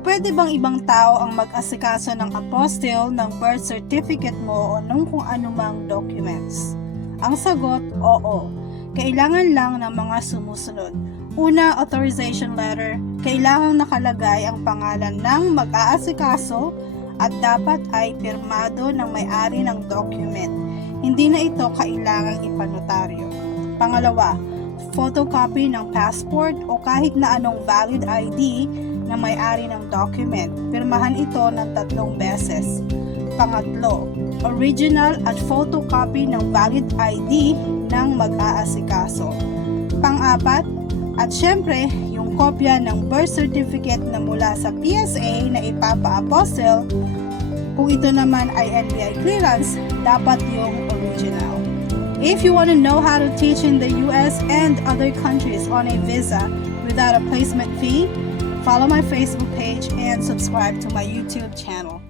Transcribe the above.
Pwede bang ibang tao ang mag-asikaso ng apostille ng birth certificate mo o nung kung anumang documents? Ang sagot, oo. Kailangan lang ng mga sumusunod. Una, authorization letter. Kailangang nakalagay ang pangalan ng mag-aasikaso at dapat ay pirmado ng may-ari ng document. Hindi na ito kailangang ipanotaryo. Pangalawa, photocopy ng passport o kahit na anong valid ID na may-ari ng document. Pirmahan ito ng 3 beses. Pangatlo, original at photocopy ng valid ID ng mag-aasikaso. Pang-apat, at syempre, yung kopya ng birth certificate na mula sa PSA na ipapa-apostille. Kung ito naman ay NBI clearance, dapat yung original. If you want to know how to teach in the US and other countries on a visa without a placement fee, follow my Facebook page and subscribe to my YouTube channel.